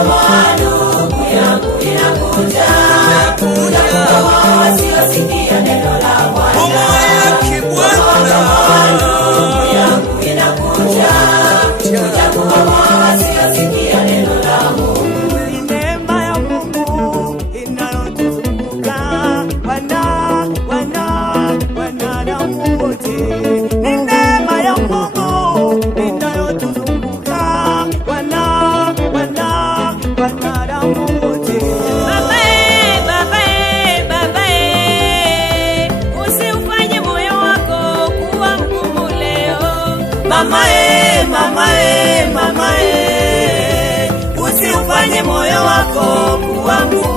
kubomoa ndugu yangu inakuja, kuja kubomoa wasiosikia neno la Bwana. Kubomoa ndugu yangu inakuja, kuja kubomoa wasiosikia neno la Mungu. Neema ya Mungu inayotuzunguka wanadamu wote. Ni neema ya Mungu inayotuzunguka wanadamu wote. Baba, usiufanye moyo wako kuwa mgumu leo. Mama, usiufanye moyo wako kuwa mgumu.